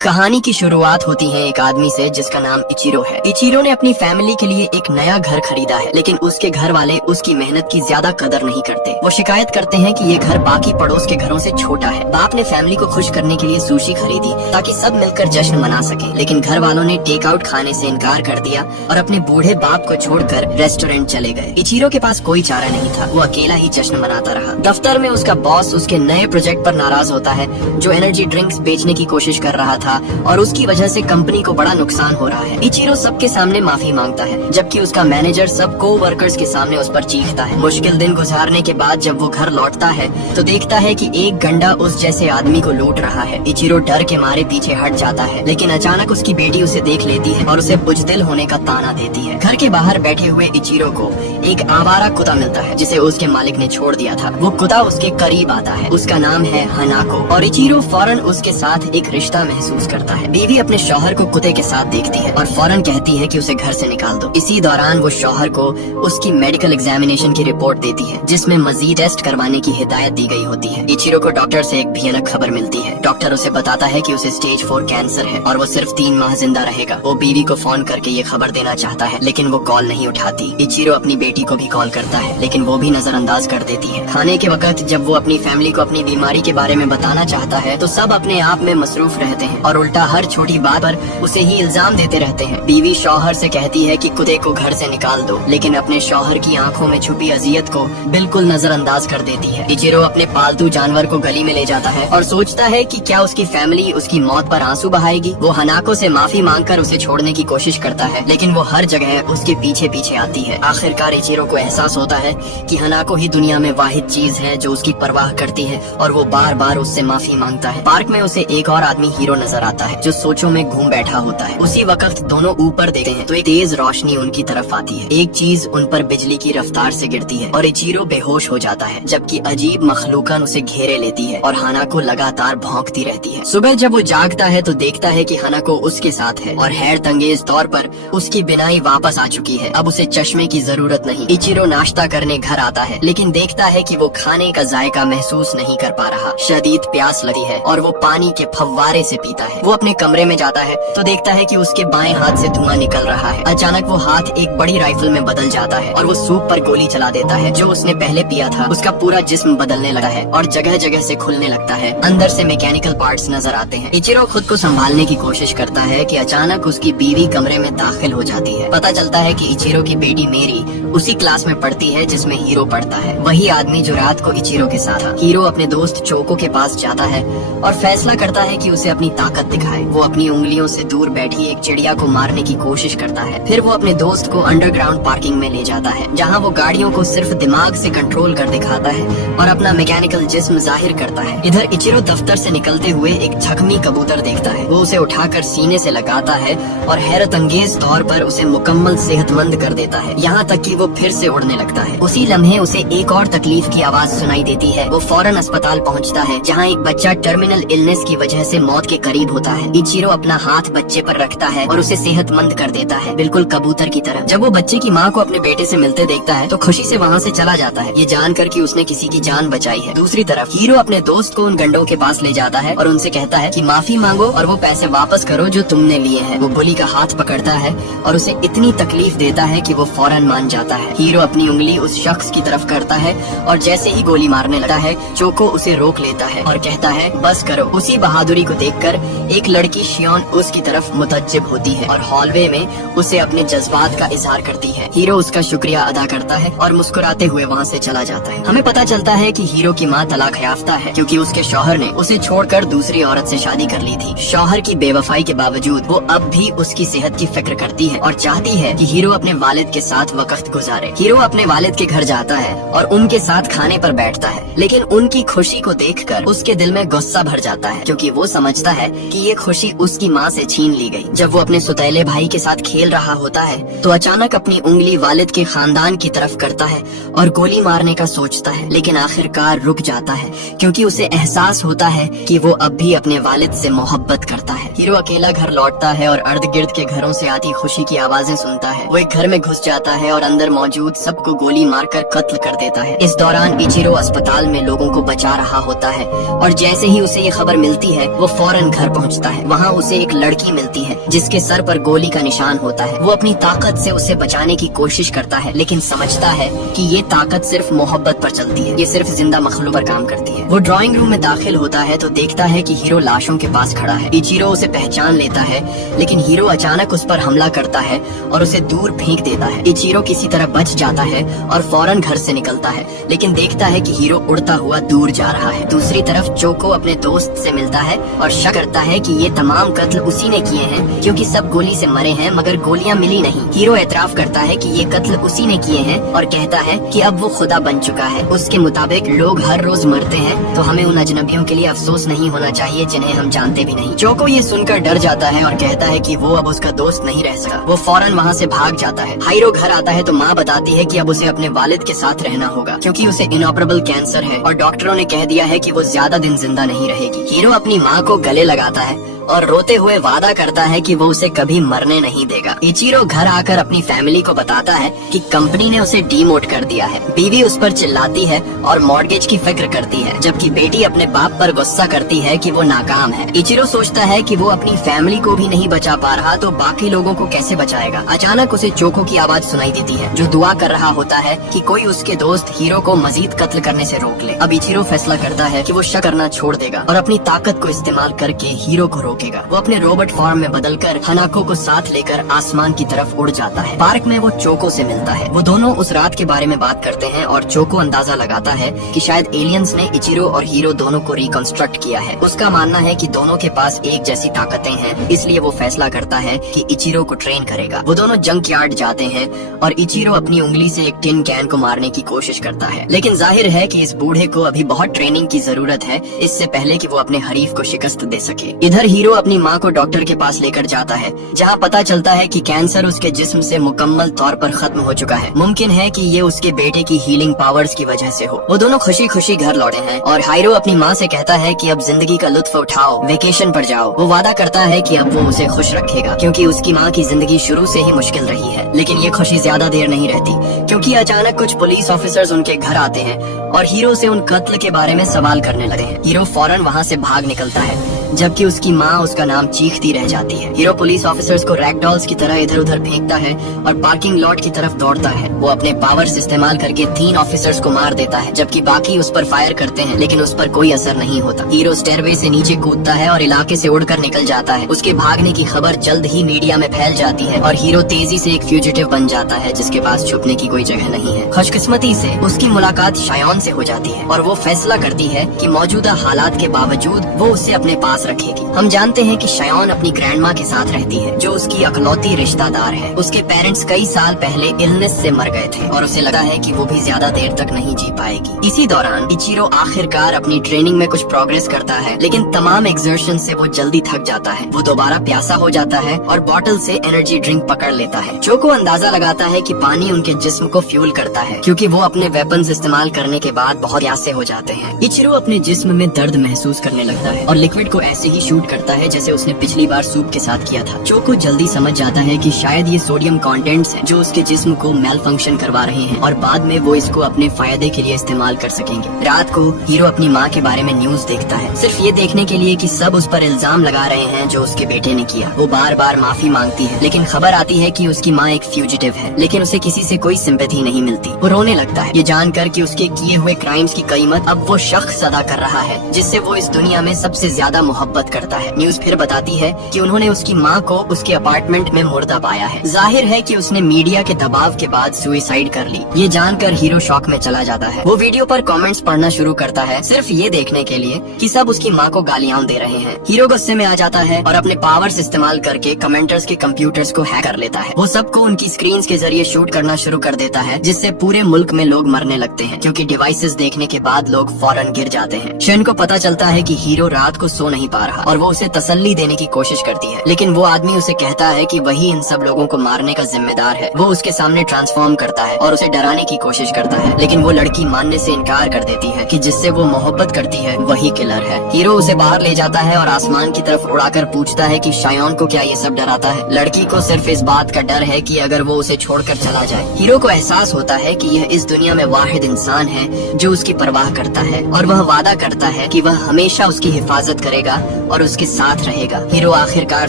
कहानी की शुरुआत होती है एक आदमी से जिसका नाम इचिरो है। इचिरो ने अपनी फैमिली के लिए एक नया घर खरीदा है, लेकिन उसके घर वाले उसकी मेहनत की ज्यादा कदर नहीं करते। वो शिकायत करते हैं कि ये घर बाकी पड़ोस के घरों से छोटा है। बाप ने फैमिली को खुश करने के लिए सुशी खरीदी ताकि सब मिलकर जश्न मना सके, लेकिन घर वालों ने टेक आउट खाने से इनकार कर दिया और अपने बूढ़े बाप को छोड़कर रेस्टोरेंट चले गए। इचिरो के पास कोई चारा नहीं था, वो अकेला ही जश्न मनाता रहा। दफ्तर में उसका बॉस उसके नए प्रोजेक्ट पर नाराज होता है जो एनर्जी ड्रिंक्स बेचने की कोशिश कर रहा था और उसकी वजह से कंपनी को बड़ा नुकसान हो रहा है। इचिरो सबके सामने माफी मांगता है, जबकि उसका मैनेजर सब को वर्कर्स के सामने उस पर चीखता है। मुश्किल दिन गुजारने के बाद जब वो घर लौटता है तो देखता है कि एक गंडा उस जैसे आदमी को लूट रहा है। इचिरो डर के मारे पीछे हट जाता है, लेकिन अचानक उसकी बेटी उसे देख लेती है और उसे बुजदिल होने का ताना देती है। घर के बाहर बैठे हुए इचिरो को एक आवारा कुत्ता मिलता है जिसे उसके मालिक ने छोड़ दिया था। वो कुत्ता उसके करीब आता है, उसका नाम है हनाको, और इचिरो फौरन उसके साथ एक रिश्ता महसूस करता है। बीवी अपने शौहर को कुत्ते के साथ देखती है और फौरन कहती है कि उसे घर से निकाल दो। इसी दौरान वो शौहर को उसकी मेडिकल एग्जामिनेशन की रिपोर्ट देती है जिसमें मजीद टेस्ट करवाने की हिदायत दी गई होती है। इचिरो को डॉक्टर से एक भयानक खबर मिलती है। डॉक्टर उसे बताता है कि उसे स्टेज 4 कैंसर है और वो सिर्फ 3 माह जिंदा रहेगा। वो बीवी को फोन करके ये खबर देना चाहता है, लेकिन वो कॉल नहीं उठाती। इचिरो अपनी बेटी को भी कॉल करता है, लेकिन वो भी नजरअंदाज कर देती है। खाने के वक्त जब वो अपनी फैमिली को अपनी बीमारी के बारे में बताना चाहता है तो सब अपने आप में मसरूफ रहते हैं और उल्टा हर छोटी बात पर उसे ही इल्जाम देते रहते हैं। बीवी शौहर से कहती है कि कुत्ते को घर से निकाल दो, लेकिन अपने शौहर की आंखों में छुपी अजियत को बिल्कुल नजरअंदाज कर देती है। इचिरो अपने पालतू जानवर को गली में ले जाता है और सोचता है कि क्या उसकी फैमिली उसकी मौत पर आंसू बहाएगी। वो हनाको से माफी मांगकर उसे छोड़ने की कोशिश करता है, लेकिन वो हर जगह उसके पीछे पीछे आती है। आखिरकार इचिरो को एहसास होता है कि हनाको ही दुनिया में वाहिद चीज है जो उसकी परवाह करती है और वो बार बार उससे माफी मांगता है। पार्क में उसे एक और आदमी हीरो नजर आता है जो सोचों में घूम बैठा होता है। उसी वक्त दोनों ऊपर देखते हैं तो एक तेज रोशनी उनकी तरफ आती है। एक चीज उन पर बिजली की रफ्तार से गिरती है और इचिरो बेहोश हो जाता है, जबकि अजीब मखलूकन उसे घेरे लेती है और हनाको लगातार भौंकती रहती है। सुबह जब वो जागता है तो देखता है कि हनाको उसके साथ है और हैरत अंगेज तौर पर उसकी बिनाई वापस आ चुकी है। अब उसे चश्मे की जरूरत नहीं। इचिरो नाश्ता करने घर आता है, लेकिन देखता है कि वो खाने का जायका महसूस नहीं कर पा रहा। शदीद प्यास लगी है और वो पानी के फव्वारे से पीता है। वो अपने कमरे में जाता है तो देखता है कि उसके बाएं हाथ से धुआं निकल रहा है। अचानक वो हाथ एक बड़ी राइफल में बदल जाता है और वो सूप पर गोली चला देता है। जो उसने पहले पिया था उसका पूरा जिस्म बदलने लगा है और जगह जगह से खुलने लगता है। अंदर से मैकेनिकल पार्ट्स नजर आते हैं। इचिरो खुद को संभालने की कोशिश करता है कि अचानक उसकी बीवी कमरे में दाखिल हो जाती है। पता चलता है कि इचिरो की बेटी मेरी उसी क्लास में पढ़ती है जिसमें हीरो पढ़ता है, वही आदमी जो रात को इचिरो के साथ था। हीरो अपने दोस्त चोको के पास जाता है और फैसला करता है कि उसे अपनी ताकत दिखाए। वो अपनी उंगलियों से दूर बैठी एक चिड़िया को मारने की कोशिश करता है। फिर वो अपने दोस्त को अंडरग्राउंड पार्किंग में ले जाता है, जहाँ वो गाड़ियों को सिर्फ दिमाग से कंट्रोल कर दिखाता है और अपना मैकेनिकल जिस्म जाहिर करता है। इधर इचिरो दफ्तर से निकलते हुए एक जख्मी कबूतर देखता है। वो उसे उठाकर सीने से लगाता है और हैरत अंगेज तौर पर उसे मुकम्मल सेहतमंद कर देता है, यहाँ तक कि वो फिर से उड़ने लगता है। उसी लम्हे उसे एक और तकलीफ की आवाज सुनाई देती है। वो फौरन अस्पताल पहुँचता है, जहाँ एक बच्चा टर्मिनल इलनेस की वजह से मौत के करीब होता है। इचिरो अपना हाथ बच्चे पर रखता है और उसे सेहतमंद कर देता है, बिल्कुल कबूतर की तरह। जब वो बच्चे की माँ को अपने बेटे से मिलते देखता है तो खुशी से वहाँ से चला जाता है, ये जानकर कि उसने किसी की जान बचाई है। दूसरी तरफ हीरो अपने दोस्त को उन गंडों के पास ले जाता है और उनसे कहता है कि माफी मांगो और वो पैसे वापस करो जो तुमने लिए हैं। वो बुली का हाथ पकड़ता है और उसे इतनी तकलीफ देता है कि वो फौरन मान जाता है। हीरो अपनी उंगली उस शख्स की तरफ करता है और जैसे ही गोली मारने लगता है चोको उसे रोक लेता है और कहता है बस करो। उसी बहादुरी को देखकर एक लड़की शियोन उसकी तरफ मुतज्जिब होती है और हॉलवे में उसे अपने जज्बात का इजहार करती है। हीरो उसका शुक्रिया अदा करता है और मुस्कुराते हुए वहाँ से चला जाता है। हमें पता चलता है कि हीरो की माँ तलाक याफ्ता है क्योंकि उसके शौहर ने उसे छोड़कर दूसरी औरत से शादी कर ली थी। शौहर की बेवफाई के बावजूद वो अब भी उसकी सेहत की फिक्र करती है और चाहती है कि हीरो अपने वालिद के साथ वक्त गुजारे। हीरो अपने वालिद के घर जाता है और उनके साथ खाने पर बैठता है, लेकिन उनकी खुशी को देखकर उसके दिल में गुस्सा भर जाता है क्योंकि वो समझता है कि ये खुशी उसकी माँ से छीन ली गई। जब वो अपने सुतैले भाई के साथ खेल रहा होता है तो अचानक अपनी उंगली वालिद के खानदान की तरफ करता है और गोली मारने का सोचता है, लेकिन आखिरकार रुक जाता है क्योंकि उसे एहसास होता है कि वो अब भी अपने वालिद से मोहब्बत करता है। हीरो अकेला घर लौटता है और अर्द गिर्द के घरों से आती खुशी की आवाजें सुनता है। वो एक घर में घुस जाता है और अंदर अंदर मौजूद सबको गोली मारकर कत्ल कर देता है। इस दौरान इचिरो अस्पताल में लोगों को बचा रहा होता है और जैसे ही उसे ये खबर मिलती है वो फौरन घर पहुंचता है। वहाँ उसे एक लड़की मिलती है जिसके सर पर गोली का निशान होता है। वो अपनी ताकत से उसे बचाने की कोशिश करता है लेकिन समझता है कि ये ताकत सिर्फ मोहब्बत पर चलती है, ये सिर्फ जिंदा मखलूक पर काम करती है। वो ड्राइंग रूम में दाखिल होता है तो देखता है कि हीरो लाशों के पास खड़ा है। इचिरो उसे पहचान लेता है लेकिन हीरो अचानक उस पर हमला करता है और उसे दूर फेंक देता है। इचिरो किसी तरह बच जाता है और फौरन घर से निकलता है लेकिन देखता है कि हीरो उड़ता हुआ दूर जा रहा है। दूसरी तरफ चोको अपने दोस्त से मिलता है और शक करता है कि ये तमाम कत्ल उसी ने किए हैं क्योंकि सब गोली से मरे हैं मगर गोलियां मिली नहीं। हीरो एतराफ करता है कि ये कत्ल उसी ने किए हैं और कहता है कि अब वो खुदा बन चुका है। उसके मुताबिक लोग हर रोज मरते हैं तो हमें उन अजनबियों के लिए अफसोस नहीं होना चाहिए जिन्हें हम जानते भी नहीं। चोको ये सुनकर डर जाता है और कहता है कि वो अब उसका दोस्त नहीं रह सका। वो फौरन वहाँ से भाग जाता है। हीरो घर आता है तो माँ बताती है कि अब उसे अपने वालिद के साथ रहना होगा क्योंकि उसे इनऑपरेबल कैंसर है और डॉक्टरों ने कह दिया है कि वो ज्यादा दिन जिंदा नहीं रहेगी। हीरो अपनी माँ को गले लगाता है और रोते हुए वादा करता है कि वो उसे कभी मरने नहीं देगा। इचिरो घर आकर अपनी फैमिली को बताता है कि कंपनी ने उसे डीमोट कर दिया है। बीवी उस पर चिल्लाती है और मॉर्गेज की फिक्र करती है जबकि बेटी अपने बाप पर गुस्सा करती है कि वो नाकाम है। इचिरो सोचता है कि वो अपनी फैमिली को भी नहीं बचा पा रहा तो बाकी लोगों को कैसे बचाएगा। अचानक उसे चोको की आवाज सुनाई देती है जो दुआ कर रहा होता है कि कोई उसके दोस्त हीरो को मजीद कत्ल करने से रोक ले। अब इचिरो फैसला करता है कि वो शक करना छोड़ देगा और अपनी ताकत को इस्तेमाल करके हीरो को वो अपने रोबोट फॉर्म में बदलकर हनाको को साथ लेकर आसमान की तरफ उड़ जाता है। पार्क में वो चोको से मिलता है। वो दोनों उस रात के बारे में बात करते हैं और चोको अंदाजा लगाता है कि शायद एलियंस ने इचिरो और हीरो दोनों को रिकंस्ट्रक्ट किया है। उसका मानना है कि दोनों के पास एक जैसी ताकतें हैं, इसलिए वो फैसला करता है कि इचिरो को ट्रेन करेगा। वो दोनों जंक यार्ड जाते हैं और इचिरो अपनी उंगली से एक टिन कैन को मारने की कोशिश करता है लेकिन जाहिर है कि इस बूढ़े को अभी बहुत ट्रेनिंग की जरूरत है इससे पहले कि वो अपने हरीफ को शिकस्त दे सके। इधर हीरो अपनी माँ को डॉक्टर के पास लेकर जाता है जहाँ पता चलता है कि कैंसर उसके जिस्म से मुकम्मल तौर पर खत्म हो चुका है। मुमकिन है कि ये उसके बेटे की हीलिंग पावर्स की वजह से हो। वो दोनों खुशी खुशी घर लौटे हैं और हीरो अपनी माँ से कहता है कि अब जिंदगी का लुत्फ उठाओ, वेकेशन पर जाओ। वो वादा करता है कि अब वो उसे खुश रखेगा क्योंकि उसकी माँ की जिंदगी शुरू से ही मुश्किल रही है। लेकिन ये खुशी ज्यादा देर नहीं रहती क्योंकि अचानक कुछ पुलिस ऑफिसर्स उनके घर आते हैं और हीरो से उन कत्ल के बारे में सवाल करने लगे हैं। हीरो फौरन वहाँ से भाग निकलता है जबकि उसकी माँ उसका नाम चीखती रह जाती है। हीरो पुलिस ऑफिसर्स को रैगडॉल्स की तरह इधर उधर फेंकता है और पार्किंग लॉट की तरफ दौड़ता है। वो अपने पावर्स इस्तेमाल करके 3 ऑफिसर्स को मार देता है जबकि बाकी उस पर फायर करते हैं लेकिन उस पर कोई असर नहीं होता। हीरो स्टेयरवे से नीचे कूदता है और इलाके से उड़कर निकल जाता है। उसके भागने की खबर जल्द ही मीडिया में फैल जाती है और हीरो तेजी से एक फ्यूजिटिव बन जाता है जिसके पास छुपने की कोई जगह नहीं है। खुशकिस्मती से उसकी मुलाकात शायोन से हो जाती है और वो फैसला करती है कि मौजूदा हालात के बावजूद वो उसे अपने पास रखेगी। हम जानते हैं कि शायोन अपनी ग्रैंड माँ के साथ रहती है जो उसकी अकलौती रिश्तेदार है। उसके पेरेंट्स कई साल पहले इलनेस से मर गए थे और उसे लगा है कि वो भी ज्यादा देर तक नहीं जी पाएगी। इसी दौरान इचिरो आखिरकार अपनी ट्रेनिंग में कुछ प्रोग्रेस करता है लेकिन तमाम एक्सर्शन से वो जल्दी थक जाता है। वो दोबारा प्यासा हो जाता है और बॉटल से एनर्जी ड्रिंक पकड़ लेता है। चोको अंदाजा लगाता है कि पानी उनके जिस्म को फ्यूल करता है क्योंकि वो अपने वेपन्स इस्तेमाल करने के बाद बहुत प्यासे हो जाते हैं। इचिरो अपने जिस्म में दर्द महसूस करने लगता है और लिक्विड को ऐसे ही शूट करता है जैसे उसने पिछली बार सूप के साथ किया था। चोको जल्दी समझ जाता है कि शायद ये सोडियम कंटेंट्स हैं जो उसके जिस्म को मेल फंक्शन करवा रहे हैं और बाद में वो इसको अपने फायदे के लिए इस्तेमाल कर सकेंगे। रात को हीरो अपनी माँ के बारे में न्यूज देखता है सिर्फ ये देखने के लिए कि सब उस पर इल्जाम लगा रहे हैं जो उसके बेटे ने किया। वो बार बार माफी मांगती है लेकिन खबर आती है कि उसकी माँ एक फ्यूजिटिव है लेकिन उसे किसी से कोई सिंपैथी नहीं मिलती। वो रोने लगता है ये जानकर कि उसके किए हुए क्राइम्स की कीमत अब वो शख्स अदा कर रहा है जिससे वो इस दुनिया में सबसे ज्यादा मोहब्बत करता है। न्यूज फिर बताती है कि उन्होंने उसकी माँ को उसके अपार्टमेंट में मुर्दा पाया है। जाहिर है कि उसने मीडिया के दबाव के बाद सुसाइड कर ली। ये जानकर हीरो शॉक में चला जाता है। वो वीडियो पर कमेंट्स पढ़ना शुरू करता है सिर्फ ये देखने के लिए कि सब उसकी माँ को गालियां दे रहे हैं। हीरो गुस्से में आ जाता है और अपने पावर्स इस्तेमाल करके कमेंटर्स के कंप्यूटर्स को हैक कर लेता है। वो सबको उनकी स्क्रीन्स के जरिए शूट करना शुरू कर देता है जिससे पूरे मुल्क में लोग मरने लगते हैं क्योंकि डिवाइसेस देखने के बाद लोग फौरन गिर जाते हैं। शन को पता चलता है कि हीरो रात को सो नहीं नहीं पा रहा और वो उसे तसल्ली देने की कोशिश करती है, लेकिन वो आदमी उसे कहता है कि वही इन सब लोगों को मारने का जिम्मेदार है। वो उसके सामने ट्रांसफॉर्म करता है और उसे डराने की कोशिश करता है, लेकिन वो लड़की मानने से इनकार कर देती है कि जिससे वो मोहब्बत करती है वही किलर है। हीरो उसे बाहर ले जाता है और आसमान की तरफ उड़ाकर पूछता है कि शायोन को क्या ये सब डराता है। लड़की को सिर्फ इस बात का डर है कि अगर वो उसे छोड़कर चला जाए। हीरो को एहसास होता है कि यह इस दुनिया में वाहिद इंसान है जो उसकी परवाह करता है और वह वादा करता है कि वह हमेशा उसकी हिफाजत करेगा और उसके साथ रहेगा। हीरो आखिरकार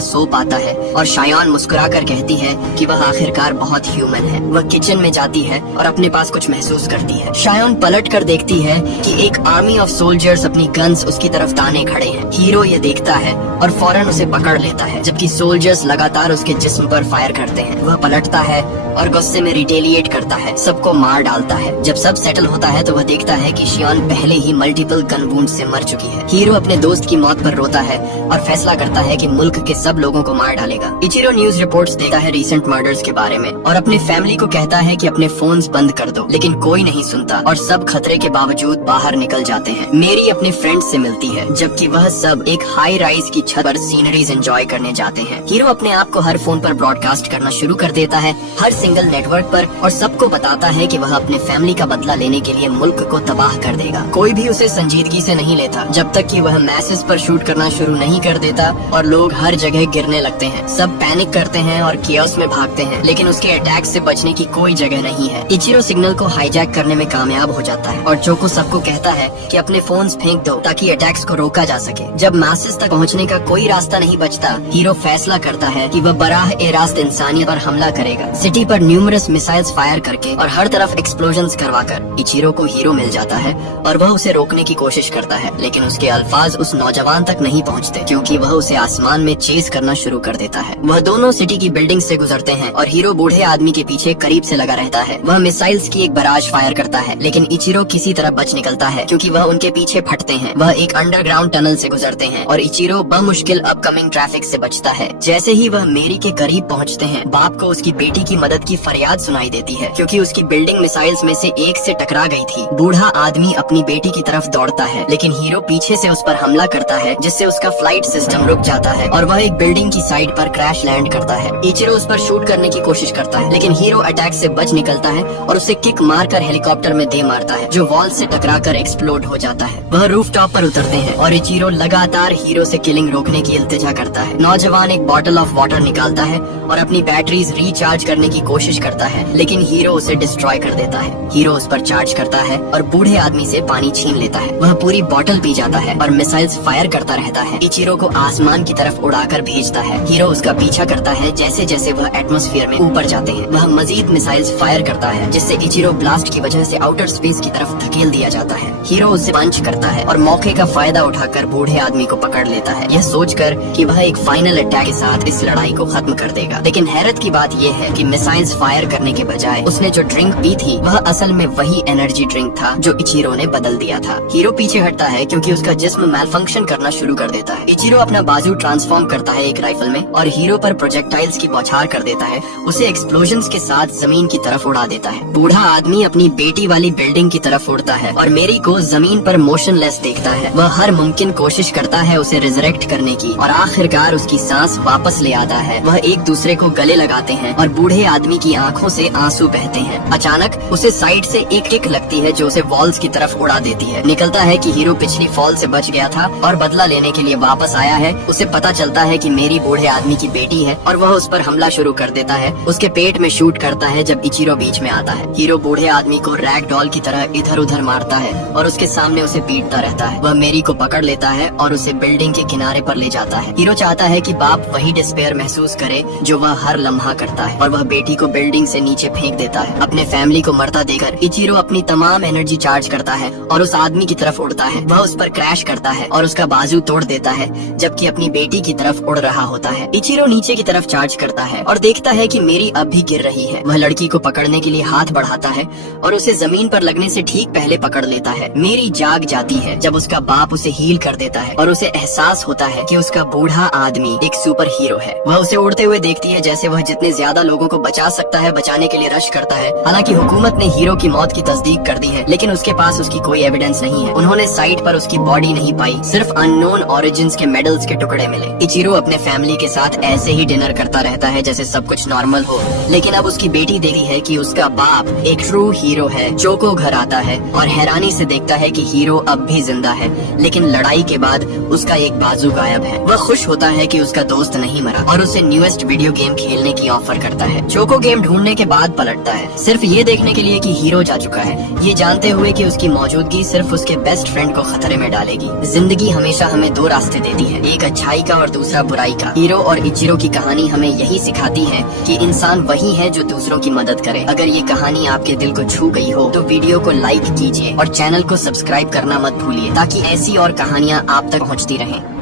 सो पाता है और शायोन मुस्कुराकर कहती है कि वह आखिरकार बहुत ह्यूमन है। वह किचन में जाती है और अपने पास कुछ महसूस करती है। शायोन पलट कर देखती है कि एक आर्मी ऑफ सोल्जर्स अपनी गन्स उसकी तरफ ताने खड़े हैं। हीरो ये देखता है और फौरन उसे पकड़ लेता है, जबकि सोल्जर्स लगातार उसके जिस्म पर फायर करते हैं। वह पलटता है और गुस्से में रिटेलिएट करता है, सबको मार डालता है। जब सब सेटल होता है तो वह देखता है कि शायोन पहले ही मल्टीपल गन वुंड से मर चुकी है। हीरो अपने दोस्त की मौत पर रोता है और फैसला करता है कि मुल्क के सब लोगों को मार डालेगा। इचिरो न्यूज रिपोर्ट्स देता है रीसेंट मर्डर्स के बारे में और अपने फैमिली को कहता है कि अपने फोन्स बंद कर दो, लेकिन कोई नहीं सुनता और सब खतरे के बावजूद बाहर निकल जाते हैं। मेरी अपने फ्रेंड्स से मिलती है, जबकि वह सब एक हाई राइज की छत पर सीनरीज एंजॉय करने जाते हैं। हीरो अपने आप को हर फोन पर ब्रॉडकास्ट करना शुरू कर देता है, हर सिंगल नेटवर्क पर, और सबको बताता है कि वह अपने फैमिली का बदला लेने के लिए मुल्क को तबाह कर देगा। कोई भी उसे संजीदगी से नहीं लेता जब तक कि वह मैसेज पर शूट करना शुरू नहीं कर देता और लोग हर जगह गिरने लगते हैं। सब पैनिक करते हैं और कियोस में भागते हैं, लेकिन उसके अटैक से बचने की कोई जगह नहीं है। इचिरो सिग्नल को हाईजैक करने में कामयाब हो जाता है और चोको सबको कहता है कि अपने फोन्स फेंक दो ताकि अटैक्स को रोका जा सके। जब मैसेज तक पहुंचने का कोई रास्ता नहीं बचता, हीरो फैसला करता है कि वह बराह ए रास्त इंसानियत पर हमला करेगा। सिटी पर न्यूमरस मिसाइल्स फायर करके और हर तरफ एक्सप्लोजन्स करवाकर इचिरो को हीरो मिल जाता है और वह उसे रोकने की कोशिश करता है, लेकिन उसके अल्फाज उस नौजवान तक नहीं पहुंचते क्योंकि वह उसे आसमान में चेज करना शुरू कर देता है। वह दोनों सिटी की बिल्डिंग से गुजरते हैं और हीरो बूढ़े आदमी के पीछे करीब से लगा रहता है। वह मिसाइल्स की एक बराज फायर करता है, लेकिन इचिरो किसी तरह बच निकलता है क्योंकि वह उनके पीछे फटते हैं। वह एक अंडरग्राउंड टनल से गुजरते हैं और इचिरो बमुश्किल अपकमिंग ट्रैफिक से बचता है। जैसे ही वह मेरी के करीब पहुंचते हैं, बाप को उसकी बेटी की मदद की फरियाद सुनाई देती है क्योंकि उसकी बिल्डिंग मिसाइल्स में से एक से टकरा गई थी। बूढ़ा आदमी अपनी बेटी की तरफ दौड़ता है, लेकिन हीरो पीछे से उस पर हमला करता है जिससे उसका फ्लाइट सिस्टम रुक जाता है और वह एक बिल्डिंग की साइड पर क्रैश लैंड करता है। इचिरो उस पर शूट करने की कोशिश करता है, लेकिन हीरो अटैक से बच निकलता है और उसे किक मारकर हेलीकॉप्टर में दे मारता है जो वॉल से टकराकर एक्सप्लोड हो जाता है। वह रूफ टॉप पर उतरते हैं और इचिरो लगातार हीरो से किलिंग रोकने की इल्तिजा करता है। नौजवान एक बॉटल ऑफ वाटर निकालता है और अपनी बैटरीज रिचार्ज करने की कोशिश करता है, लेकिन हीरो उसे डिस्ट्रॉय कर देता है। हीरो उस पर चार्ज करता है और बूढ़े आदमी से पानी छीन लेता है। वह पूरी बॉटल पी जाता है और मिसाइल्स फायर करता रहता है। इचिरो को आसमान की तरफ उड़ाकर भेजता है। हीरो उसका पीछा करता है जैसे जैसे वह एटमॉस्फेयर में ऊपर जाते हैं। वह मजीद मिसाइल्स फायर करता है जिससे इचिरो ब्लास्ट की वजह से आउटर स्पेस की तरफ धकेल दिया जाता है। हीरो उसे पंच करता है और मौके का फायदा उठाकर बूढ़े आदमी को पकड़ लेता है, यह सोचकर कि वह एक फाइनल अटैक के साथ इस लड़ाई को खत्म कर देगा। लेकिन हैरत की बात यह है कि मिसाइल्स फायर करने के बजाय उसने जो ड्रिंक पी थी वह असल में वही एनर्जी ड्रिंक था जो इचिरो ने बदल दिया था। हीरो पीछे हटता है क्योंकि उसका जिस्म मैलफंक्शन करना शुरू कर देता है। इचिरो अपना बाजू ट्रांसफॉर्म करता है एक राइफल में और हीरो पर प्रोजेक्टाइल्स की बौछार कर देता है। उसे एक्सप्लोजन्स के साथ जमीन की तरफ उड़ा देता है। बूढ़ा आदमी अपनी बेटी वाली बिल्डिंग की तरफ उड़ता है और मेरी को जमीन पर मोशनलेस देखता है। वह हर मुमकिन कोशिश करता है उसे रिजरेक्ट करने की और आखिरकार उसकी सांस वापस ले आता है। वह एक दूसरे को गले लगाते हैं और बूढ़े आदमी की आंखों से आंसू बहते हैं। अचानक उसे साइड से एक किक लगती है जो उसे वॉल्स की तरफ उड़ा देती है। निकलता है कि हीरो पिछली फॉल से बच गया था और बदला लेने के लिए वापस आया है। उसे पता चलता है कि मेरी बूढ़े आदमी की बेटी है और वह उस पर हमला शुरू कर देता है। उसके पेट में शूट करता है जब इचिरो बीच में आता है। हीरो बूढ़े आदमी को रैग डॉल की तरह इधर उधर मारता है और उसके सामने उसे पीटता रहता है। वह मेरी को पकड़ लेता है और उसे बिल्डिंग के किनारे पर ले जाता है। हीरो चाहता है कि बाप वही डिस्पेयर महसूस करे जो वह हर लम्हा करता है और वह बेटी को बिल्डिंग से नीचे फेंक देता है। अपने फैमिली को मरता देखकर इचिरो अपनी तमाम एनर्जी चार्ज करता है और उस आदमी की तरफ उड़ता है। वह उस पर क्रैश करता है और उसका बाजू तोड़ देता है जबकि अपनी बेटी की तरफ उड़ रहा होता है। इचिरो नीचे की तरफ चार्ज करता है और देखता है कि मेरी अब भी गिर रही है। वह लड़की को पकड़ने के लिए हाथ बढ़ाता है और उसे जमीन पर लगने से ठीक पहले पकड़ लेता है। मेरी जाग जाती है जब उसका बाप उसे हील कर देता है और उसे एहसास होता है कि उसका बूढ़ा आदमी एक सुपर हीरो है। वह उसे उड़ते हुए देखती है जैसे वह जितने ज्यादा लोगों को बचा सकता है बचाने के लिए रश करता है। हालांकि हुकूमत ने हीरो की मौत की तस्दीक कर दी है, लेकिन उसके पास उसकी कोई एविडेंस नहीं है। उन्होंने साइट पर उसकी बॉडी नहीं पाई, सिर्फ अननोन अननोन ओरिजिन्स के मेडल्स के टुकड़े मिले। इचिरो अपने फैमिली के साथ ऐसे ही डिनर करता रहता है जैसे सब कुछ नॉर्मल हो, लेकिन अब उसकी बेटी देखती है कि उसका बाप एक ट्रू हीरो है। चोको घर आता है और हैरानी से देखता है कि हीरो अब भी जिंदा है, लेकिन लड़ाई के बाद उसका एक बाजू गायब है। वह खुश होता है कि उसका दोस्त नहीं मरा और उसे न्यूएस्ट वीडियो गेम खेलने की ऑफर करता है। चोको गेम ढूंढने के बाद पलटता है, सिर्फ ये देखने के लिए कि हीरो जा चुका है, ये जानते हुए कि उसकी मौजूदगी सिर्फ उसके बेस्ट फ्रेंड को खतरे में डालेगी। जिंदगी हमेशा हमें दो रास्ते देती है, एक अच्छाई का और दूसरा बुराई का। हीरो और इचिरो की कहानी हमें यही सिखाती है कि इंसान वही है जो दूसरों की मदद करे। अगर ये कहानी आपके दिल को छू गई हो तो वीडियो को लाइक कीजिए और चैनल को सब्सक्राइब करना मत भूलिए, ताकि ऐसी और कहानियाँ आप तक पहुँचती रहें।